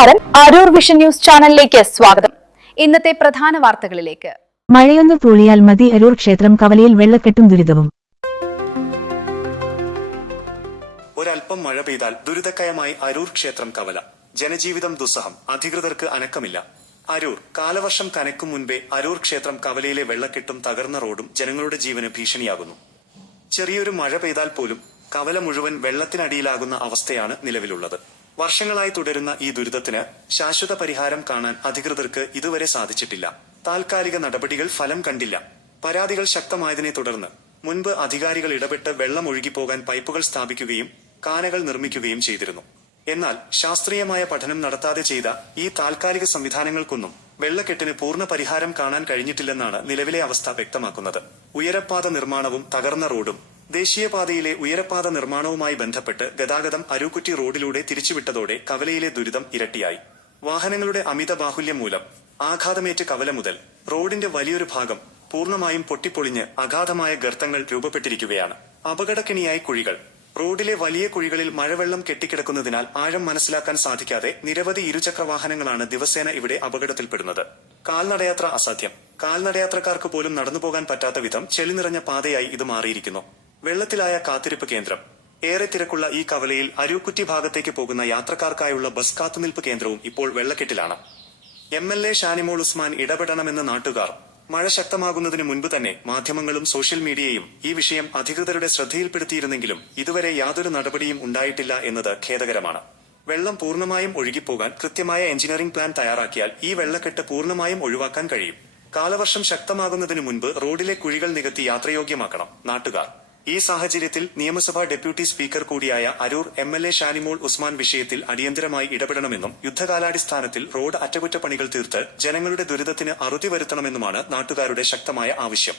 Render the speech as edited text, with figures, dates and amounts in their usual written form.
നമസ്കാരം, Aroor vision news ചാനലിലേക്ക് സ്വാഗതം. ഇന്നത്തെ പ്രധാന വാർത്തകളിലേക്ക്. മഴയൊന്നു തൂളിയാൽ മതി അരൂർ ക്ഷേത്രം കവലയിൽ വെള്ളക്കെട്ടും ദുരിതവും. ഒരൽപ്പം മഴ പെയ്താൽ ദുരിതക്കയമായി അരൂർ ക്ഷേത്രം കവല. ജനജീവിതം ദുസ്സഹം, അധികൃതർക്ക് അനക്കമില്ല. അരൂർ കാലവർഷം കനക്കും മുൻപേ അരൂർ ക്ഷേത്രം കവലയിലെ വെള്ളക്കെട്ടും തകർന്ന റോഡും ജനങ്ങളുടെ ജീവന് ഭീഷണിയാകുന്നു. ചെറിയൊരു മഴ പെയ്താൽ പോലും കവല മുഴുവൻ വെള്ളത്തിനടിയിലാകുന്ന അവസ്ഥയാണ് നിലവിലുള്ളത്. വർഷങ്ങളായി തുടരുന്ന ഈ ദുരിതത്തിന് ശാശ്വത പരിഹാരം കാണാൻ അധികൃതർക്ക് ഇതുവരെ സാധിച്ചിട്ടില്ല. താൽക്കാലിക നടപടികൾ ഫലം കണ്ടില്ല. പരാതികൾ ശക്തമായതിനെ തുടർന്ന് മുൻപ് അധികാരികൾ ഇടപെട്ട് വെള്ളം ഒഴുകിപ്പോകാൻ പൈപ്പുകൾ സ്ഥാപിക്കുകയും കാനകൾ നിർമ്മിക്കുകയും ചെയ്തിരുന്നു. എന്നാൽ ശാസ്ത്രീയമായ പഠനം നടത്താതെ ചെയ്ത ഈ താൽക്കാലിക സംവിധാനങ്ങൾക്കൊന്നും വെള്ളക്കെട്ടിന് പൂർണ്ണ പരിഹാരം കാണാൻ കഴിഞ്ഞിട്ടില്ലെന്നാണ് നിലവിലെ അവസ്ഥ വ്യക്തമാക്കുന്നത്. ഉയരപ്പാത നിർമ്മാണവും തകർന്ന റോഡും. ദേശീയപാതയിലെ ഉയരപ്പാത നിർമ്മാണവുമായി ബന്ധപ്പെട്ട് ഗതാഗതം അരൂക്കുറ്റി റോഡിലൂടെ തിരിച്ചുവിട്ടതോടെ കവലയിലെ ദുരിതം ഇരട്ടിയായി. വാഹനങ്ങളുടെ അമിത ബാഹുല്യം മൂലം ആഘാതമേറ്റ് കവല മുതൽ റോഡിന്റെ വലിയൊരു ഭാഗം പൂർണ്ണമായും പൊട്ടിപ്പൊളിഞ്ഞ് അഗാധമായ ഗർത്തങ്ങൾ രൂപപ്പെട്ടിരിക്കുകയാണ്. അപകടക്കെണിയായി കുഴികൾ. റോഡിലെ വലിയ കുഴികളിൽ മഴവെള്ളം കെട്ടിക്കിടക്കുന്നതിനാൽ ആഴം മനസ്സിലാക്കാൻ സാധിക്കാതെ നിരവധി ഇരുചക്രവാഹനങ്ങളാണ് ദിവസേന ഇവിടെ അപകടത്തിൽപ്പെടുന്നത്. കാൽനടയാത്ര അസാധ്യം. കാൽനടയാത്രക്കാർക്ക് പോലും നടന്നുപോകാൻ പറ്റാത്ത വിധം ചെളി നിറഞ്ഞ പാതയായി ഇത് മാറിയിരിക്കുന്നു. വെള്ളത്തിലായ കാത്തിരിപ്പ് കേന്ദ്രം. ഏറെ തിരക്കുള്ള ഈ കവലയിൽ അരൂക്കുറ്റി ഭാഗത്തേക്ക് പോകുന്ന യാത്രക്കാർക്കായുള്ള ബസ് കാത്തുനിൽപ്പ് കേന്ദ്രവും ഇപ്പോൾ വെള്ളക്കെട്ടിലാണ്. MLA ഷാനിമോൾ ഉസ്മാൻ ഇടപെടണമെന്ന് നാട്ടുകാർ. മഴ ശക്തമാകുന്നതിന് മുൻപ് തന്നെ മാധ്യമങ്ങളും സോഷ്യൽ മീഡിയയും ഈ വിഷയം അധികൃതരുടെ ശ്രദ്ധയിൽപ്പെടുത്തിയിരുന്നെങ്കിലും ഇതുവരെ യാതൊരു നടപടിയും ഉണ്ടായിട്ടില്ല എന്നത് ഖേദകരമാണ്. വെള്ളം പൂർണ്ണമായും ഒഴുകിപ്പോകാൻ കൃത്യമായ എഞ്ചിനീയറിംഗ് പ്ലാൻ തയ്യാറാക്കിയാൽ ഈ വെള്ളക്കെട്ട് പൂർണ്ണമായും ഒഴിവാക്കാൻ കഴിയും. കാലവർഷം ശക്തമാകുന്നതിനു മുൻപ് റോഡിലെ കുഴികൾ നികത്തി യാത്രയോഗ്യമാക്കണം നാട്ടുകാർ. ഈ സാഹചര്യത്തിൽ നിയമസഭാ ഡെപ്യൂട്ടി സ്പീക്കർ കൂടിയായ അരൂർ MLA ഷാനിമോൾ ഉസ്മാൻ വിഷയത്തിൽ അടിയന്തരമായി ഇടപെടണമെന്നും യുദ്ധകാലാടിസ്ഥാനത്തിൽ റോഡ് അറ്റകുറ്റപ്പണികൾ തീർത്ത് ജനങ്ങളുടെ ദുരിതത്തിന് അറുതി വരുത്തണമെന്നുമാണ് നാട്ടുകാരുടെ ശക്തമായ ആവശ്യം.